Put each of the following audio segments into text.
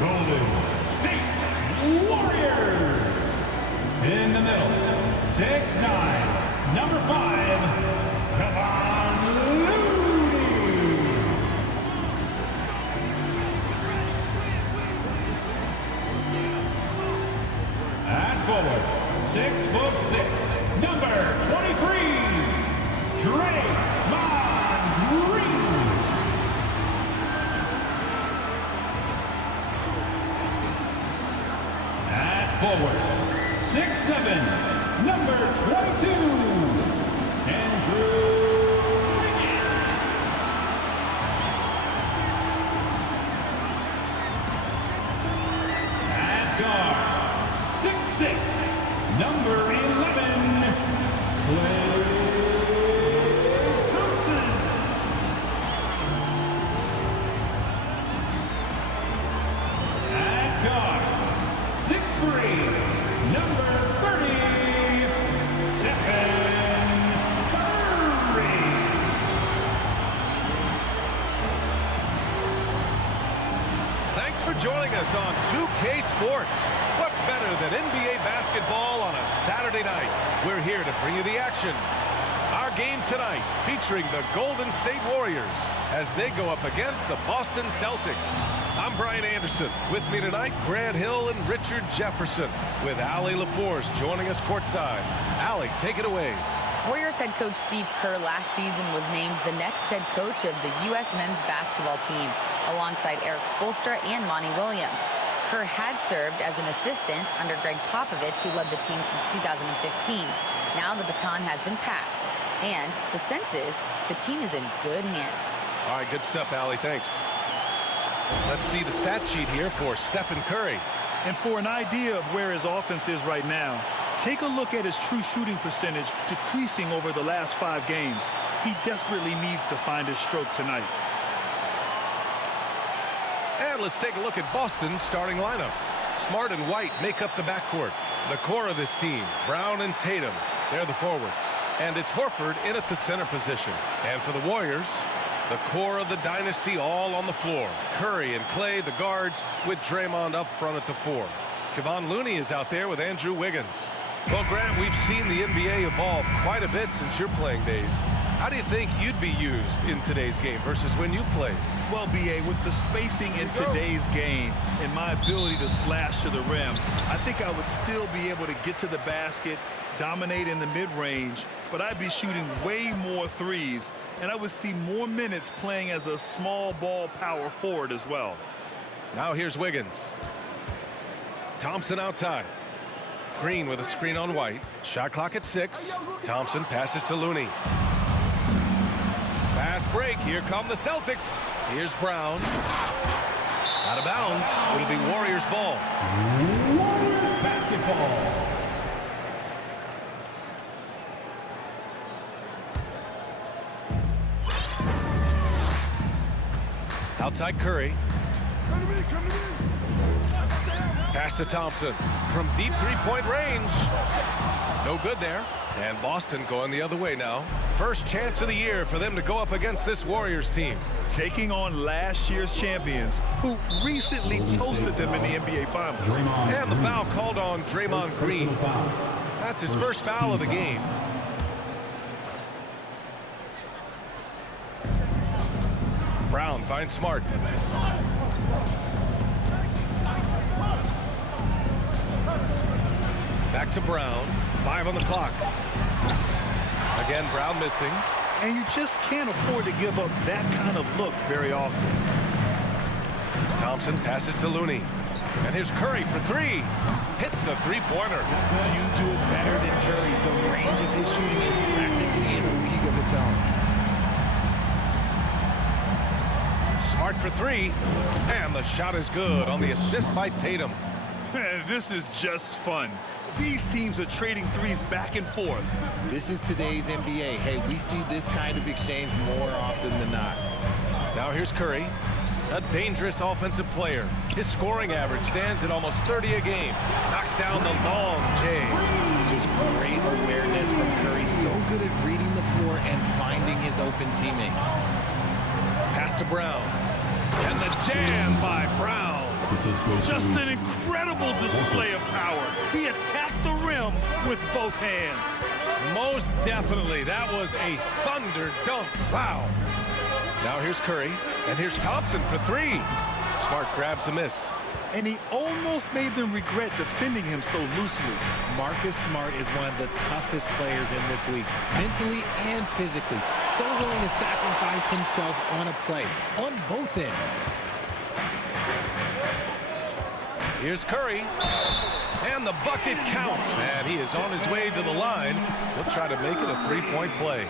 Golden State Warriors. In the middle, 6'9", number 5, Kevon Looney. At forward, 6'6", number 23, Draymond Green. At forward, 6'7", number 22, Andrew Wiggins. At guard, 6'6", number 11, Klay Thompson. At guard, 6'3", number 30, Stephen Curry. Thanks for joining us on 2K Sports. What's better than NBA basketball on a Saturday night? We're here to bring you the action. Our game tonight featuring the Golden State Warriors as they go up against the Boston Celtics. I'm Brian Anderson. With me tonight, Grant Hill and Richard Jefferson, with Allie LaForce joining us courtside. Allie, take it away. Warriors head coach Steve Kerr last season was named the next head coach of the U.S. men's basketball team, alongside Eric Spoelstra and Monty Williams. Kerr had served as an assistant under Greg Popovich, who led the team since 2015. Now the baton has been passed, and the sense is the team is in good hands. All right, good stuff, Allie. Thanks. Let's see the stat sheet here for Stephen Curry. And for an idea of where his offense is right now, take a look at his true shooting percentage decreasing over the last 5 games. He desperately needs to find his stroke tonight. And let's take a look at Boston's starting lineup. Smart and White make up the backcourt. The core of this team, Brown and Tatum, they're the forwards. And it's Horford in at the center position. And for the Warriors, the core of the dynasty all on the floor. Curry and Klay, the guards, with Draymond up front at the 4. Kevon Looney is out there with Andrew Wiggins. Well, Grant, we've seen the NBA evolve quite a bit since your playing days. How do you think you'd be used in today's game versus when you played? Well, B.A., with the spacing in today's game and my ability to slash to the rim, I think I would still be able to get to the basket, dominate in the mid-range, but I'd be shooting way more threes, and I would see more minutes playing as a small ball power forward as well. Now here's Wiggins. Thompson outside. Green with a screen on White. Shot clock at 6. Thompson passes to Looney. Fast break. Here come the Celtics. Here's Brown. Out of bounds. It'll be Warriors ball. Warriors basketball. Outside Curry. Pass to Thompson from deep three-point range. No good there. And Boston going the other way now. First chance of the year for them to go up against this Warriors team. Taking on last year's champions, who recently toasted them in the NBA Finals. And the foul called on Draymond Green. That's his first foul of the game. Brown finds Smart. Back to Brown. 5 on the clock. Again, Brown missing. And you just can't afford to give up that kind of look very often. Thompson passes to Looney. And here's Curry for 3. Hits the three-pointer. Few do it better than Curry. The range of his shooting is practically in a league of its own. Smart for 3. And the shot is good on the assist by Tatum. This is just fun. These teams are trading threes back and forth. This is today's NBA. Hey, we see this kind of exchange more often than not. Now here's Curry, a dangerous offensive player. His scoring average stands at almost 30 a game. Knocks down the long J. Just great awareness from Curry. So good at reading the floor and finding his open teammates. Pass to Brown. And the jam by Brown. This is going Just to an incredible display of power. He attacked the rim with both hands. Most definitely. That was a thunder dunk. Wow. Now here's Curry, and here's Thompson for three. Smart grabs a miss. And he almost made them regret defending him so loosely. Marcus Smart is one of the toughest players in this league, mentally and physically. So willing to sacrifice himself on a play, on both ends. Here's Curry, and the bucket counts. And he is on his way to the line. He'll try to make it a three-point play.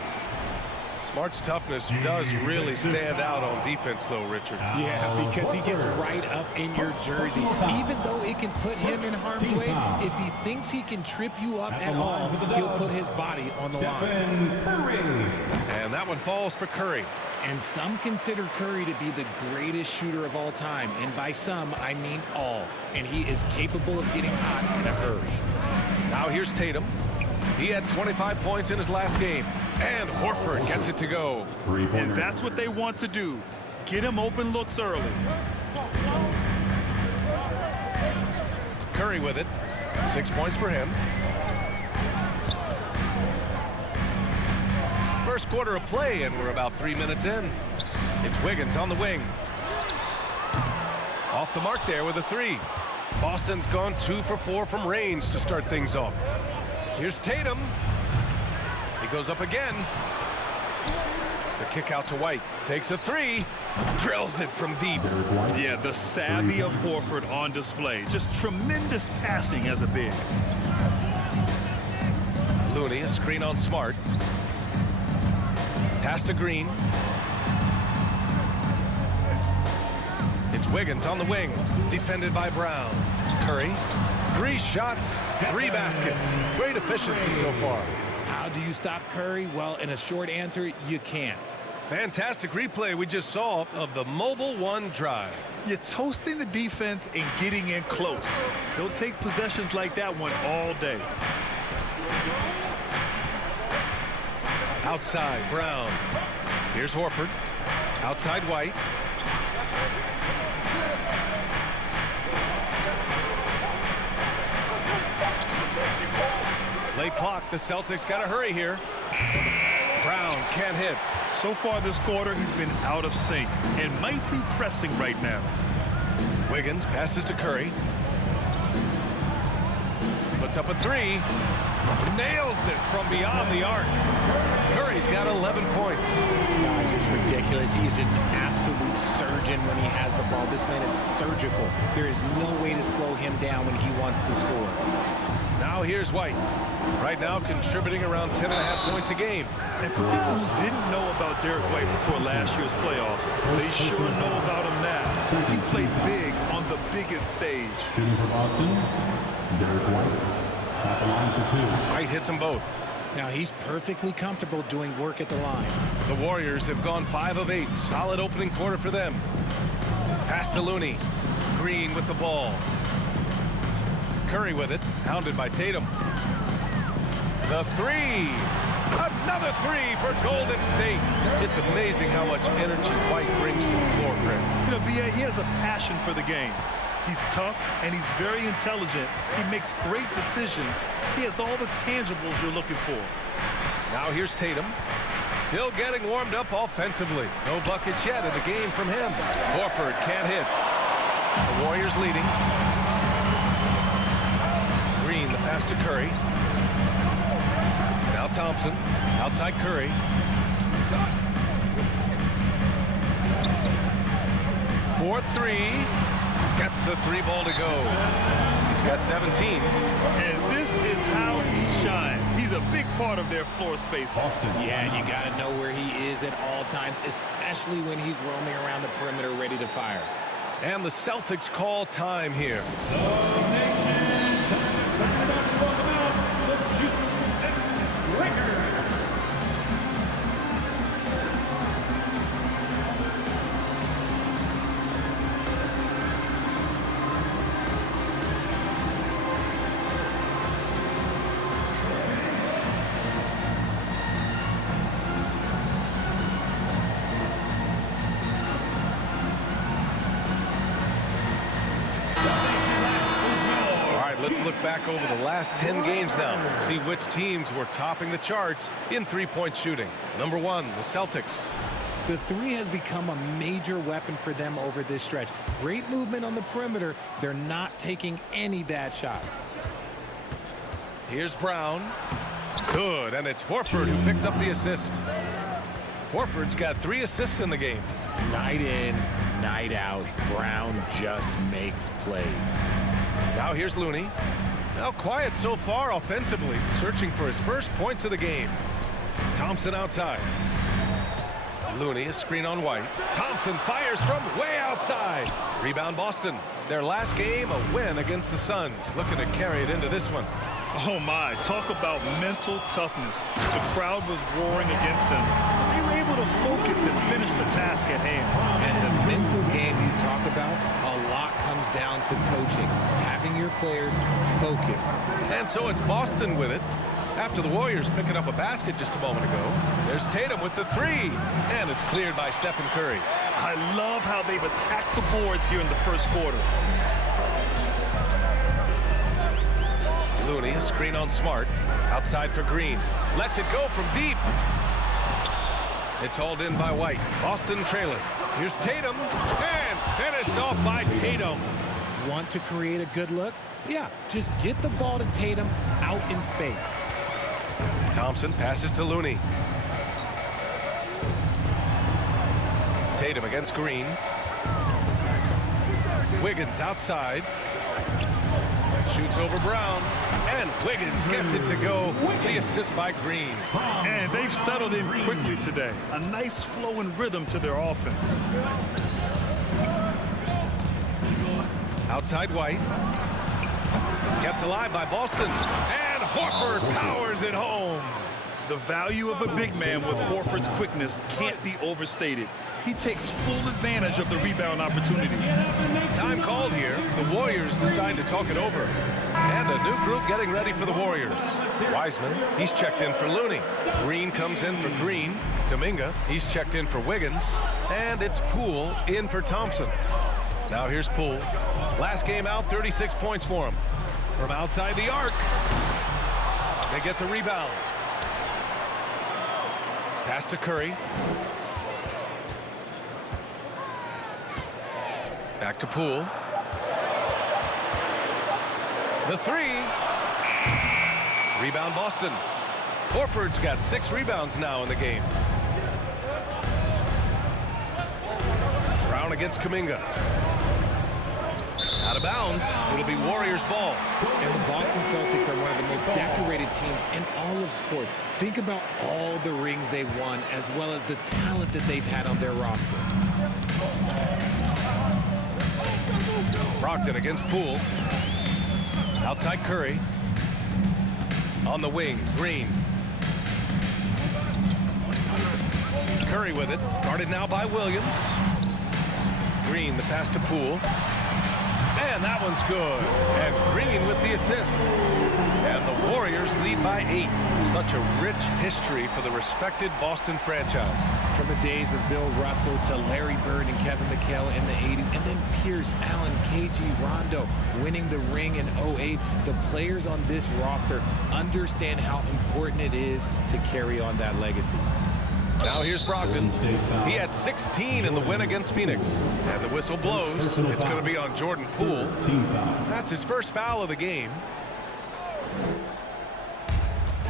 Smart's toughness does really stand out on defense, though, Richard. Yeah, because he gets right up in your jersey. Even though it can put him in harm's way, if he thinks he can trip you up at all, he'll put his body on the line. And that one falls for Curry. And some consider Curry to be the greatest shooter of all time. And by some, I mean all. And he is capable of getting hot in a hurry. Now here's Tatum. He had 25 points in his last game. And Horford gets it to go. And that's what they want to do. Get him open looks early. Curry with it. 6 points for him. First quarter of play, and we're about 3 minutes in. It's Wiggins on the wing. Off the mark there with a three. Boston's gone 2 for 4 from range to start things off. Here's Tatum. He goes up again. The kick out to White. Takes a three. Drills it from deep. Yeah, the savvy of Horford on display. Just tremendous passing as a big. Looney, a screen on Smart. Pass to Green. It's Wiggins on the wing. Defended by Brown. Curry. 3 shots, 3 baskets. Great efficiency so far. How do you stop Curry? Well, in a short answer, you can't. Fantastic replay we just saw of the mobile one drive. You're toasting the defense and getting in close. They'll take possessions like that one all day. Outside, Brown. Here's Horford. Outside, White. Late clock. The Celtics got to hurry here. Brown can't hit. So far this quarter, he's been out of sync and might be pressing right now. Wiggins passes to Curry. Puts up a three. Nails it from beyond the arc. Curry's got 11 points. Guys, it's ridiculous. He is just an absolute surgeon when he has the ball. This man is surgical. There is no way to slow him down when he wants to score. Now here's White. Right now contributing around 10.5 points a game. And for people who didn't know about Derek White before last year's playoffs, they sure know about him now. He played big on the biggest stage. Shooting for Boston, Derek White. At the line for 2. White hits them both. Now he's perfectly comfortable doing work at the line. The Warriors have gone 5 of 8. Solid opening quarter for them. Pass to Looney. Green with the ball. Curry with it. Hounded by Tatum. The three. Another three for Golden State. It's amazing how much energy White brings to the floor, Greg. You know, B.A., he has a passion for the game. He's tough, and he's very intelligent. He makes great decisions. He has all the tangibles you're looking for. Now here's Tatum. Still getting warmed up offensively. No buckets yet in the game from him. Horford can't hit. The Warriors leading. Green, the pass to Curry. Now Thompson. Outside Curry. For three. Gets the 3 ball to go. He's got 17. And this is how he shines. He's a big part of their floor space. Boston. Yeah, and you got to know where he is at all times, especially when he's roaming around the perimeter ready to fire. And the Celtics call time here. Let's look back over the last 10 games now and see which teams were topping the charts in three-point shooting. Number 1, the Celtics. The three has become a major weapon for them over this stretch. Great movement on the perimeter. They're not taking any bad shots. Here's Brown. Good, and it's Horford who picks up the assist. Horford's got 3 assists in the game. Night in, night out, Brown just makes plays. Now here's Looney. Now quiet so far offensively, searching for his first points of the game. Thompson outside. Looney, a screen on White. Thompson fires from way outside. Rebound Boston. Their last game, a win against the Suns. Looking to carry it into this one. Oh my, talk about mental toughness. The crowd was roaring against them. They were able to focus and finish the task at hand. And the mental game you talk about, a lot comes down to coaching, having your players focused. And so it's Boston with it. After the Warriors picking up a basket just a moment ago, there's Tatum with the 3, and it's cleared by Stephen Curry. I love how they've attacked the boards here in the first quarter. Looney, a screen on Smart. Outside for Green. Lets it go from deep. It's hauled in by White. Boston trailing. Here's Tatum. And finished off by Tatum. Want to create a good look? Yeah, just get the ball to Tatum out in space. Thompson passes to Looney. Tatum against Green. Wiggins outside. Shoots over Brown. And Wiggins gets it to go. The assist by Green. And they've settled in quickly today. A nice flow and rhythm to their offense. Outside White. Kept alive by Boston. And Horford powers it home. The value of a big man with Horford's quickness can't be overstated. He takes full advantage of the rebound opportunity. Time called here. The Warriors decide to talk it over. And a new group getting ready for the Warriors. Wiseman, he's checked in for Looney. Green comes in for Green. Kuminga, he's checked in for Wiggins. And it's Poole in for Thompson. Now here's Poole. Last game out, 36 points for him. From outside the arc. They get the rebound. Pass to Curry. Back to Poole. The 3. Rebound Boston. Horford's got 6 rebounds now in the game. Brown against Kuminga. Out of bounds. It'll be Warriors ball. And the Boston Celtics are one of the most decorated teams in all of sports. Think about all the rings they've won as well as the talent that they've had on their roster. Brogdon against Poole. Outside Curry. On the wing, Green. Curry with it. Guarded now by Williams. Green, the pass to Poole. And that one's good. And Green with the assist. And the Warriors lead by 8. Such a rich history for the respected Boston franchise. From the days of Bill Russell to Larry Bird and Kevin McHale in the 80s, and then Pierce, Allen, KG, Rondo winning the ring in 08. The players on this roster understand how important it is to carry on that legacy. Now here's Brogdon. He had 16 in the win against Phoenix. And the whistle blows. It's going to be on Jordan Poole. That's his first foul of the game.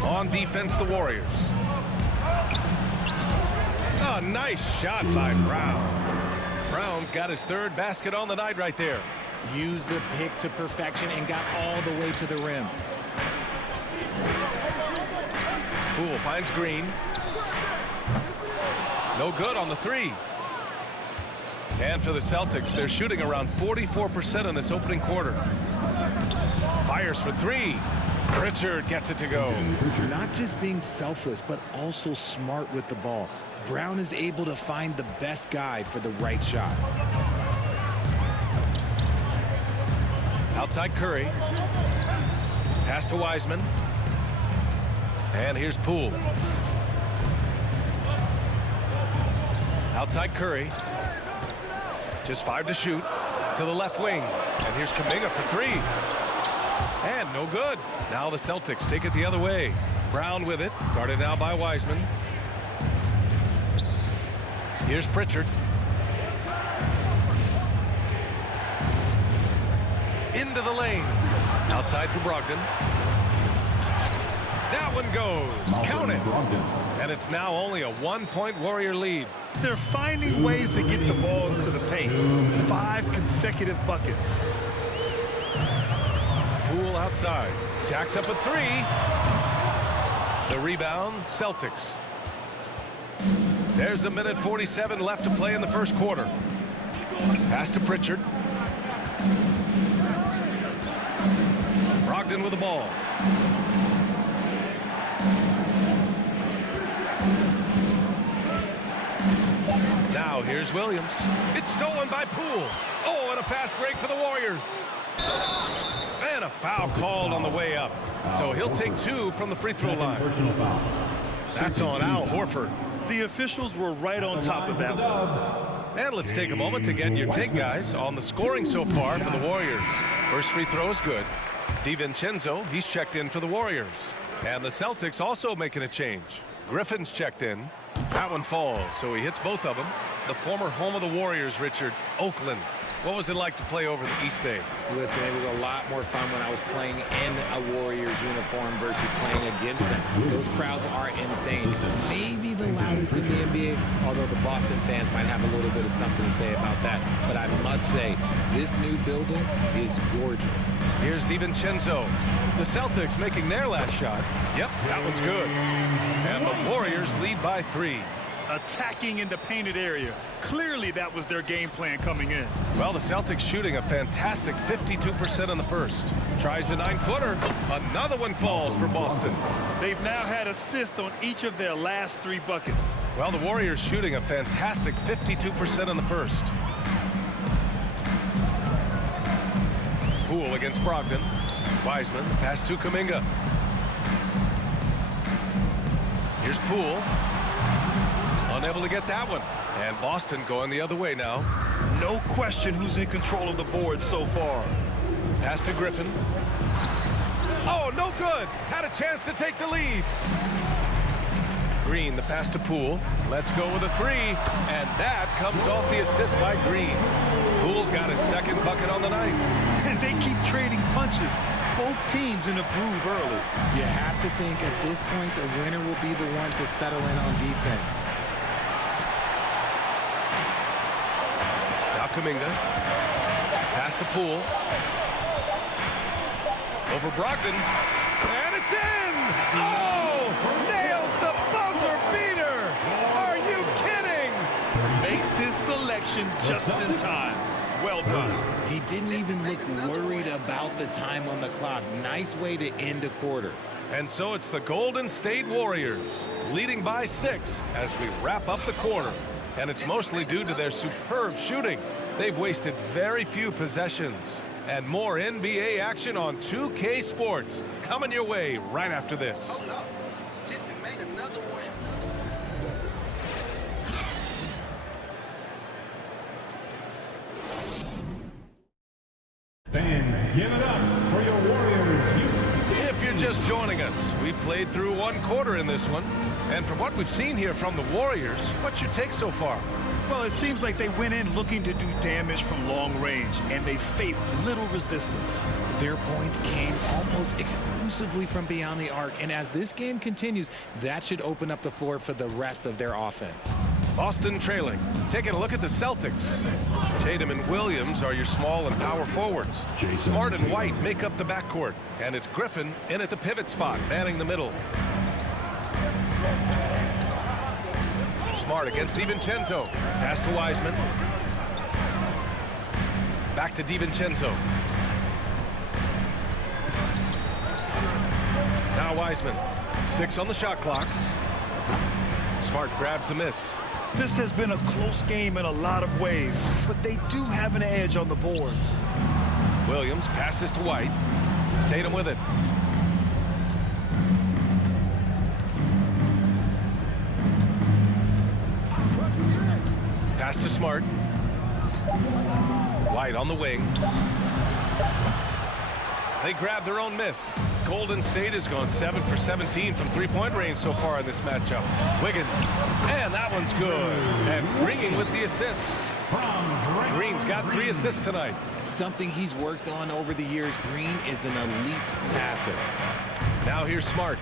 On defense, the Warriors. A nice shot by Brown. Brown's got his 3rd basket on the night right there. Used the pick to perfection and got all the way to the rim. Poole finds Green. No good on the 3. And for the Celtics, they're shooting around 44% in this opening quarter. Fires for 3. Pritchard gets it to go. Not just being selfless, but also smart with the ball. Brown is able to find the best guy for the right shot. Outside Curry. Pass to Wiseman. And here's Poole. Outside Curry. Just 5 to shoot. To the left wing. And here's Kuminga for 3. And no good. Now the Celtics take it the other way. Brown with it. Guarded now by Wiseman. Here's Pritchard. Into the lane. Outside for Brogdon. That one goes. Count it. And it's now only a 1-point Warrior lead. They're finding ways to get the ball into the paint. 5 consecutive buckets. Poole outside. Jacks up a 3. The rebound, Celtics. There's a minute 47 left to play in the first quarter. Pass to Pritchard. Brogdon with the ball. Now here's Williams. It's stolen by Poole. Oh, and a fast break for the Warriors. And a foul called on the way up. So he'll take 2 from the free throw line. That's on Al Horford. The officials were right on top of that one. And let's take a moment to get your take, guys, on the scoring so far for the Warriors. First free throw is good. DiVincenzo, he's checked in for the Warriors. And the Celtics also making a change. Griffin's checked in. That one falls, so he hits both of them. The former home of the Warriors, Richard, Oakland. What was it like to play over the East Bay? Listen, it was a lot more fun when I was playing in a Warriors uniform versus playing against them. Those crowds are insane. Maybe the loudest in the NBA, although the Boston fans might have a little bit of something to say about that. But I must say, this new building is gorgeous. Here's DiVincenzo. The Celtics making their last shot. Yep, that one's good. And the Warriors lead by 3. Attacking in the painted area. Clearly that was their game plan coming in. Well, the Celtics shooting a fantastic 52% in the first. Tries a 9-footer. Another one falls for Boston. They've now had assists on each of their last 3 buckets. Well, the Warriors shooting a fantastic 52% in the first. Poole against Brogdon. Wiseman, pass to Kuminga. Here's Poole. Unable to get that one. And Boston going the other way now. No question who's in control of the board so far. Pass to Griffin. Oh, no good. Had a chance to take the lead. Green, the pass to Poole. Let's go with a 3. And that comes off the assist by Green. Poole's got his second bucket on the night. And they keep trading punches. Both teams in a groove early. You have to think at this point the winner will be the one to settle in on defense. Now Kuminga. Pass to Poole. Over Brogdon. And it's in! Oh! Nails the buzzer beater! Are you kidding? Makes his selection just in time. Well done. He didn't even look worried about the time on the clock. Nice way to end a quarter. And so it's the Golden State Warriors leading by 6 as we wrap up the quarter. And it's mostly due to their superb shooting. They've wasted very few possessions. And more NBA action on 2K Sports coming your way right after this. Oh, no. Just made another one. Fans, give it up for your Warriors. If you're just joining us, we played through 1 quarter in this one. And from what we've seen here from the Warriors, what's your take so far? Well, it seems like they went in looking to do damage from long range, and they faced little resistance. Their points came almost exclusively from beyond the arc, and as this game continues, that should open up the floor for the rest of their offense. Boston trailing. Taking a look at the Celtics. Tatum and Williams are your small and power forwards. Smart and White make up the backcourt. And it's Griffin in at the pivot spot, manning the middle. Smart against DiVincenzo. Pass to Wiseman. Back to DiVincenzo. Now Wiseman. 6 on the shot clock. Smart grabs the miss. This has been a close game in a lot of ways, but they do have an edge on the boards. Williams passes to White. Tatum with it. Pass to Smart. White on the wing. They grab their own miss. Golden State has gone 7 for 17 from three-point range so far in this matchup. Wiggins, and that one's good. And Green with the assist. Green's got 3 assists tonight. Something he's worked on over the years. Green is an elite passer. Now here's Smart.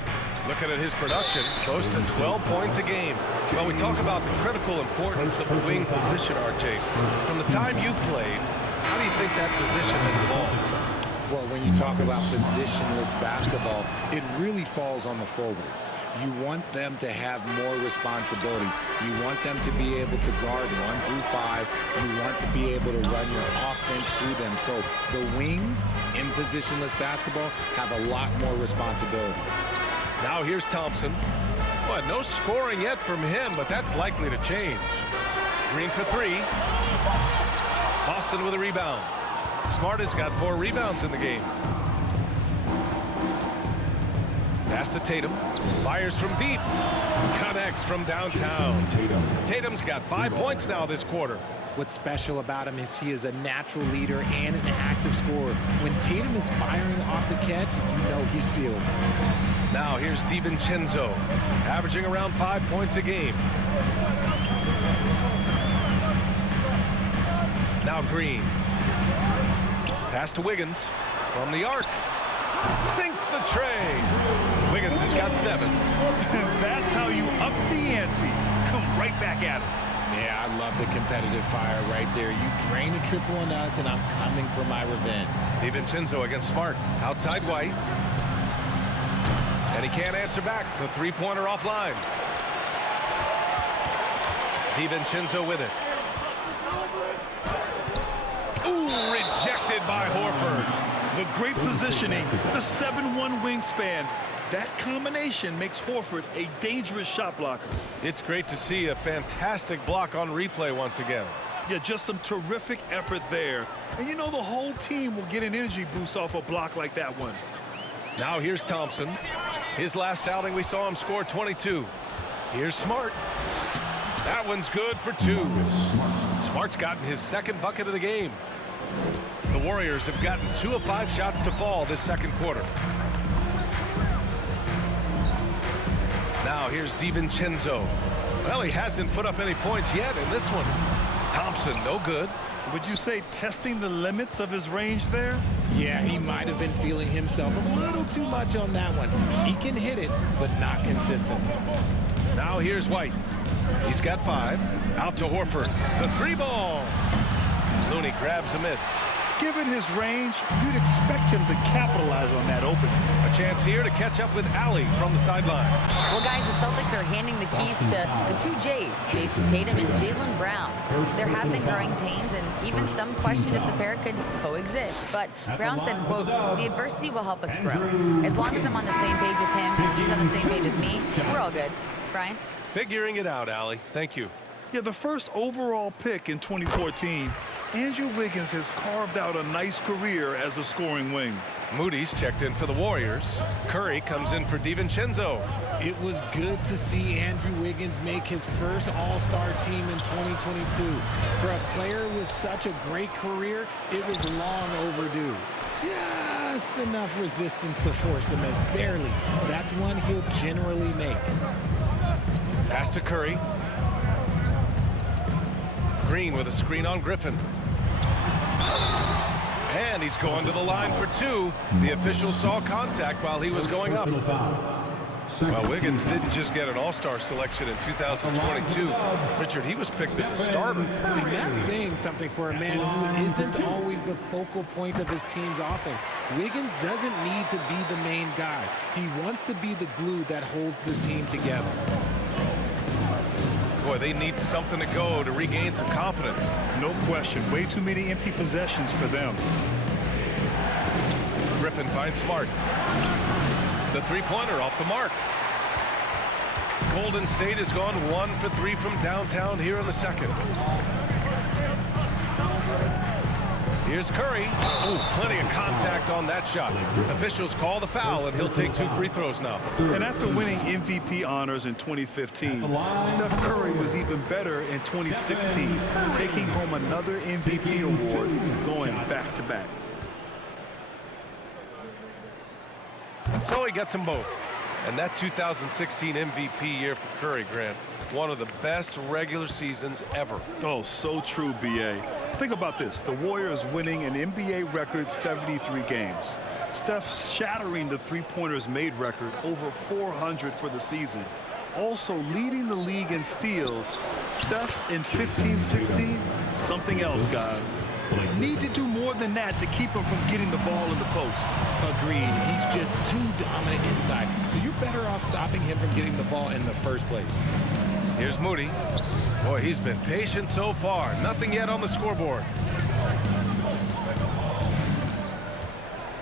Looking at his production, close to 12 points a game. Well, we talk about the critical importance of the wing position, RJ. From the time you played, how do you think that position has evolved? Well, when you talk about positionless basketball, it really falls on the forwards. You want them to have more responsibilities. You want them to be able to guard 1 through 5. You want to be able to run your offense through them. So the wings in positionless basketball have a lot more responsibility. Now here's Thompson. Well, no scoring yet from him, but that's likely to change. Green for 3. Boston with a rebound. Smart has got 4 rebounds in the game. Pass to Tatum. Fires from deep. Connects from downtown. Tatum's got 5 points now this quarter. What's special about him is he is a natural leader and an active scorer. When Tatum is firing off the catch, you know he's feeling it. Now here's DiVincenzo, averaging around 5 points a game. Now Green. Pass to Wiggins from the arc. Sinks the tray. Wiggins has got 7. That's how you up the ante. Come right back at him. Yeah, I love the competitive fire right there. You drain a triple on us, and I'm coming for my revenge. DiVincenzo against Smart. Outside White. And he can't answer back. The three-pointer offline. DiVincenzo with it. Ooh, rejected by Horford. The great positioning, the 7-1 wingspan. That combination makes Horford a dangerous shot blocker. It's great to see a fantastic block on replay once again. Yeah, just some terrific effort there. And you know the whole team will get an energy boost off a block like that one. Now here's Thompson. His last outing we saw him score 22. Here's Smart. That one's good for 2. Smart's gotten his 2nd bucket of the game. The Warriors have gotten 2 of 5 shots to fall this 2nd quarter. Now here's DiVincenzo. Well, he hasn't put up any points yet in this one. Thompson, no good. Would you say testing the limits of his range there? Yeah, he might have been feeling himself a little too much on that one. He can hit it, but not consistent. Now here's White. He's got 5. Out to Horford. The 3-ball. Looney grabs a miss. Given his range, you'd expect him to capitalize on that opening. A chance here to catch up with Allie from the sideline. Well, guys, the Celtics are handing the keys to the 2 J's, Jason Tatum and Jaylen Brown. There have been growing pains and even some question if the pair could coexist. But Brown said, quote, "The adversity will help us grow. As long as I'm on the same page with him and he's on the same page with me, we're all good." Brian? Figuring it out, Allie. Thank you. Yeah, the first overall pick in 2014, Andrew Wiggins has carved out a nice career as a scoring wing. Moody's checked in for the Warriors. Curry comes in for DiVincenzo. It was good to see Andrew Wiggins make his first All-Star team in 2022. For a player with such a great career, it was long overdue. Just enough resistance to force the miss. Barely. That's one he'll generally make. Pass to Curry. Green with a screen on Griffin. And he's going to the line for 2. The official saw contact while he was going up. Well, Wiggins didn't just get an All-Star selection in 2022. Richard, he was picked as a starter. And that's saying something for a man who isn't always the focal point of his team's offense. Wiggins doesn't need to be the main guy. He wants to be the glue that holds the team together. Boy, they need something to go to regain some confidence. No question. Way too many empty possessions for them. Griffin finds Smart. The three-pointer off the mark. Golden State has gone 1 for 3 from downtown here in the 2nd. Here's Curry. Ooh, plenty of contact on that shot. Officials call the foul, and he'll take 2 free throws now. And after winning MVP honors in 2015, Steph Curry was even better in 2016, taking home another MVP award, going back-to-back. So he gets them both. And that 2016 MVP year for Curry, Grant, one of the best regular seasons ever. Oh, so true, B.A. Think about this. The Warriors winning an NBA record 73 games. Steph shattering the three-pointers made record, over 400 for the season. Also leading the league in steals. Steph in 15-16, something else, guys. Need to do more than that to keep him from getting the ball in the post. Agreed. He's just too dominant inside. So you're better off stopping him from getting the ball in the first place. Here's Moody. Boy, he's been patient so far. Nothing yet on the scoreboard.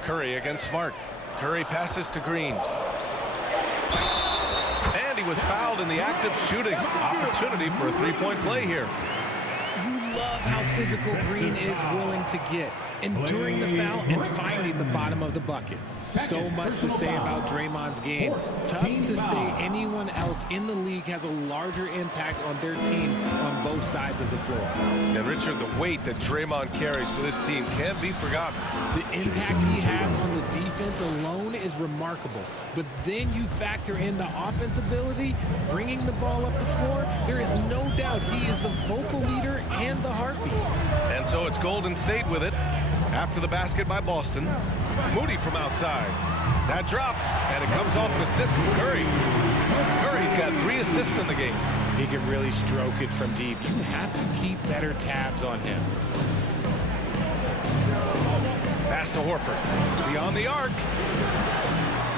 Curry against Smart. Curry passes to Green. And he was fouled in the act of shooting. Opportunity for a three-point play here. You love how physical Green is willing to get, enduring the foul and finding the bottom of the bucket. So much to say about Draymond's game. Tough to say anyone else in the league has a larger impact on their team on both sides of the floor. And Richard, the weight that Draymond carries for this team can't be forgotten. The impact he has on the defense alone is remarkable. But then you factor in the offense ability, bringing the ball up the floor. There is no doubt he is the vocal leader and the heartbeat. And so it's Golden State with it. After the basket by Boston. Moody from outside. That drops, and it comes off an assist from Curry. Curry's got 3 assists in the game. He can really stroke it from deep. You have to keep better tabs on him. Pass to Horford. Beyond the arc.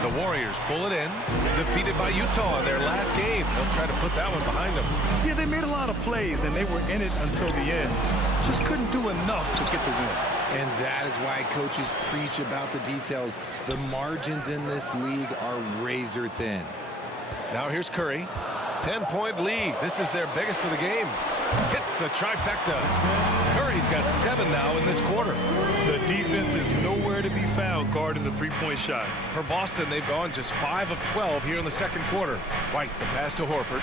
The Warriors pull it in. Defeated by Utah in their last game. They'll try to put that one behind them. Yeah, they made a lot of plays, and they were in it until the end. Just couldn't do enough to get the win. And that is why coaches preach about the details. The margins in this league are razor thin. Now here's Curry. 10-point lead. This is their biggest of the game. Hits the trifecta. Curry's got 7 now in this quarter. The defense is nowhere to be found guarding the three-point shot. For Boston, they've gone just 5 of 12 here in the second quarter. White, the pass to Horford.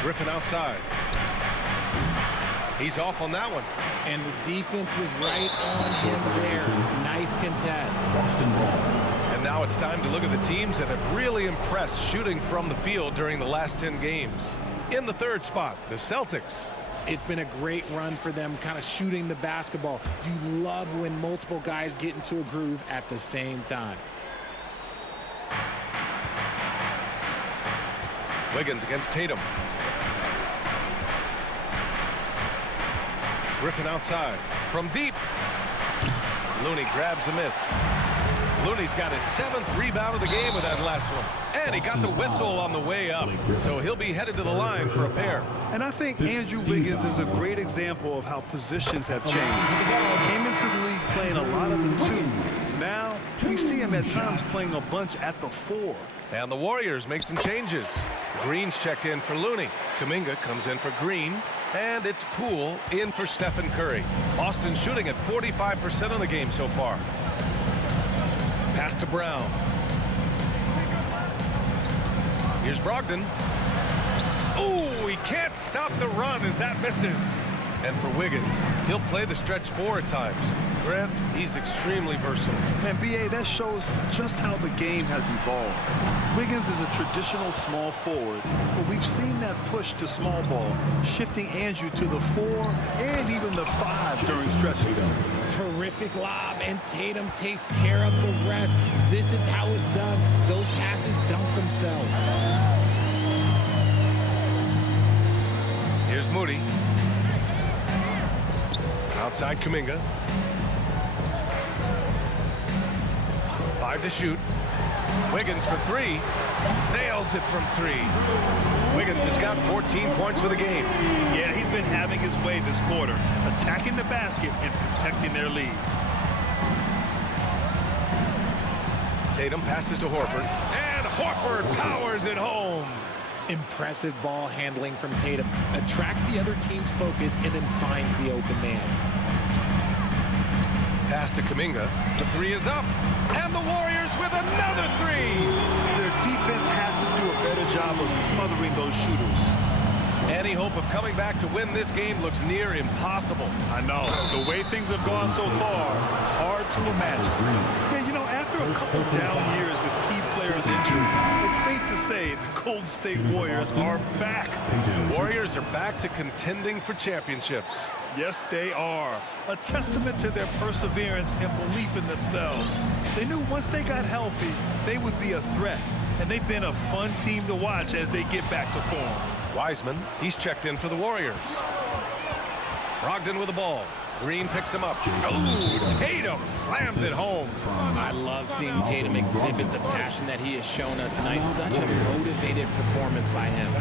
Griffin outside. He's off on that one. And the defense was right on him there. Nice contest. And now it's time to look at the teams that have really impressed shooting from the field during the last 10 games. In the third spot, the Celtics. It's been a great run for them, kind of shooting the basketball. You love when multiple guys get into a groove at the same time. Wiggins against Tatum. Griffin outside. From deep. Looney grabs a miss. Looney's got his 7th rebound of the game with that last one. And he got the whistle on the way up. So he'll be headed to the line for a pair. And I think Andrew Wiggins is a great example of how positions have changed. Came into the league playing a lot of the 2. Now we see him at times playing a bunch at the 4. And the Warriors make some changes. Green's checked in for Looney. Kuminga comes in for Green. And it's Poole in for Stephen Curry. Boston shooting at 45% of the game so far. Pass to Brown. Here's Brogdon. Oh, he can't stop the run as that misses. And for Wiggins, he'll play the stretch 4 at times. Grant, he's extremely versatile. And B.A., that shows just how the game has evolved. Wiggins is a traditional small forward, but we've seen that push to small ball, shifting Andrew to the 4 and even the 5 during stretches. Terrific lob, and Tatum takes care of the rest. This is how it's done. Those passes dunk themselves. Here's Moody. Outside Kuminga. 5 to shoot. Wiggins for 3. Nails it from 3. Wiggins has got 14 points for the game. Yeah, he's been having his way this quarter, attacking the basket and protecting their lead. Tatum passes to Horford. And Horford powers it home. Impressive ball handling from Tatum. Attracts the other team's focus and then finds the open man. Pass to Kuminga. The 3 is up. And the Warriors with another 3. Their defense has to do a better job of smothering those shooters. Any hope of coming back to win this game looks near impossible. I know. The way things have gone so far, hard to imagine. Yeah, you know, after a couple down years with key players injured, it's safe to say the Golden State Warriors are back. The Warriors are back to contending for championships. Yes, they are. A testament to their perseverance and belief in themselves. They knew once they got healthy, they would be a threat. And they've been a fun team to watch as they get back to form. Wiseman, he's checked in for the Warriors. Brogdon with the ball. Green picks him up. Oh, Tatum slams it home. I love seeing Tatum exhibit the passion that he has shown us tonight. Such a motivated performance by him.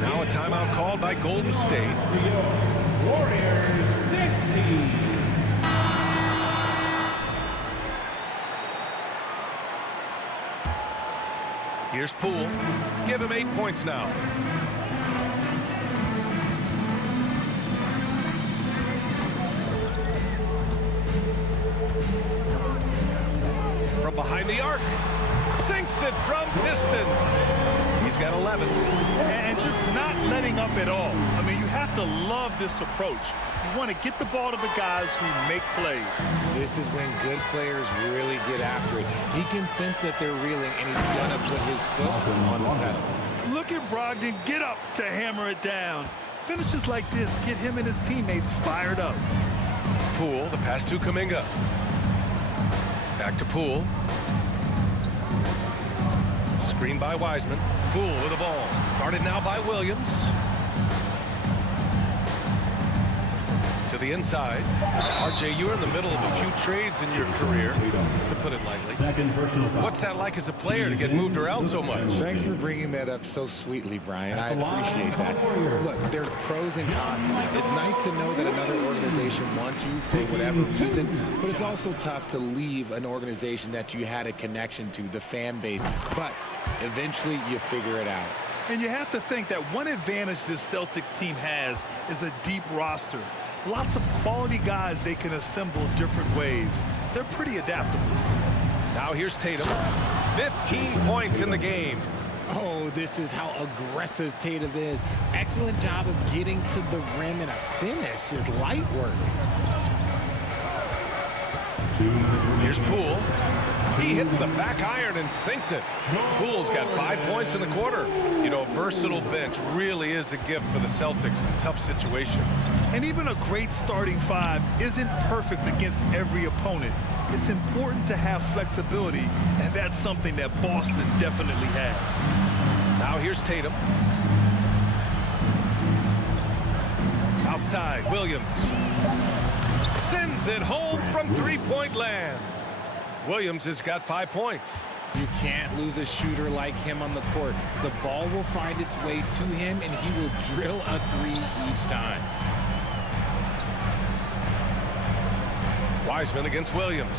Now a timeout called by Golden State. Warriors next team. Here's Poole. Give him 8 points now. From behind the arc. Sinks it from distance. He's got 11. And just not letting up at all. I mean, you have to love this approach. You want to get the ball to the guys who make plays. This is when good players really get after it. He can sense that they're reeling, and he's going to put his foot on the pedal. Look at Brogdon get up to hammer it down. Finishes like this get him and his teammates fired up. Poole, the pass to Kuminga. Back to Poole. Screen by Wiseman. Poole with the ball. Guarded now by Williams. To the inside. RJ, you're in the middle of a few trades in your career, to put it lightly. What's that like as a player to get moved around so much? Thanks for bringing that up so sweetly, Brian. I appreciate that. Look, there's pros and cons to this. It's nice to know that another organization wants you for whatever reason, but it's also tough to leave an organization that you had a connection to, the fan base. But eventually you figure it out. And you have to think that one advantage this Celtics team has is a deep roster. Lots of quality guys they can assemble different ways. They're pretty adaptable. Now here's Tatum. 15 points in the game. Oh, this is how aggressive Tatum is. Excellent job of getting to the rim and a finish. Just light work. Here's Poole. He hits the back iron and sinks it. Poole's got 5 points in the quarter. You know, a versatile bench really is a gift for the Celtics in tough situations. And even a great starting five isn't perfect against every opponent. It's important to have flexibility, and that's something that Boston definitely has. Now here's Tatum. Outside, Williams. Sends it home from three-point land. Williams has got 5 points. You can't lose a shooter like him on the court. The ball will find its way to him, and he will drill a three each time. Wiseman against Williams.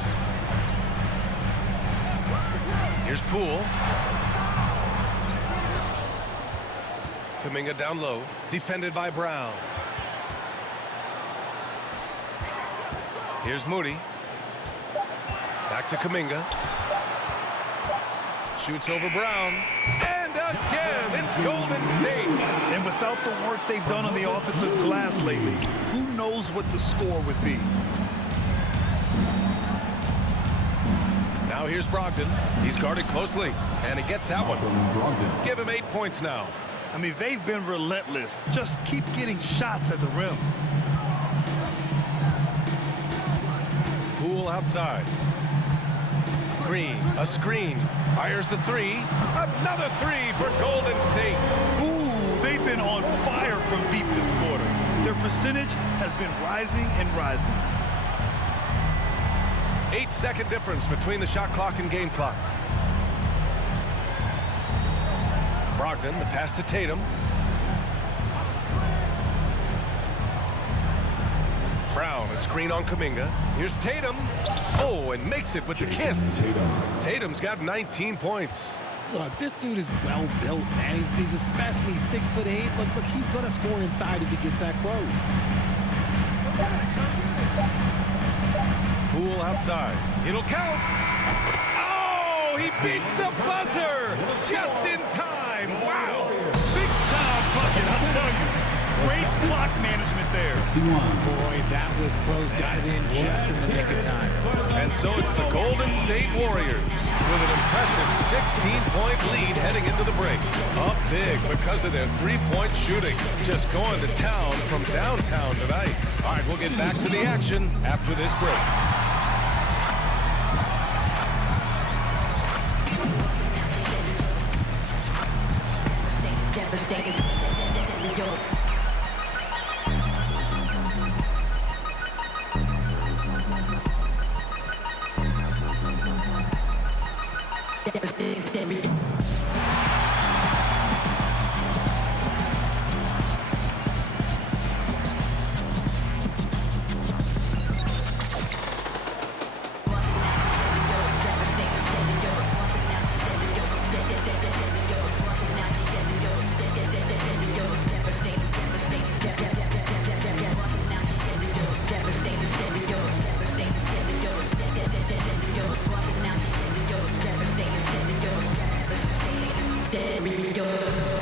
Here's Poole. Kuminga down low, defended by Brown. Here's Moody. Back to Kuminga. Shoots over Brown. And again, it's Golden State. And without the work they've done on the offensive glass lately, who knows what the score would be. Now here's Brogdon. He's guarded closely, and he gets that one. Give him 8 points now. I mean, they've been relentless. Just keep getting shots at the rim. Poole outside. Green, a screen, fires the three. Another three for Golden State. Ooh, they've been on fire from deep this quarter. Their percentage has been rising and rising. 8-second difference between the shot clock and game clock. Brogdon, the pass to Tatum. Brown, a screen on Kuminga. Here's Tatum. Oh, and makes it with the kiss. Tatum's got 19 points. Look, this dude is well built, man. He's a specimen. He's 6'8". Look, he's going to score inside if he gets that close. Poole outside. It'll count. Oh, he beats the buzzer just in time. Wow. Big time bucket, I'll tell you. Great clock management there. 61. Boy, that was close. Got it in just in the nick of time. And so it's the Golden State Warriors with an impressive 16-point lead heading into the break. Up big because of their three-point shooting. Just going to town from downtown tonight. All right, we'll get back to the action after this break. Yo.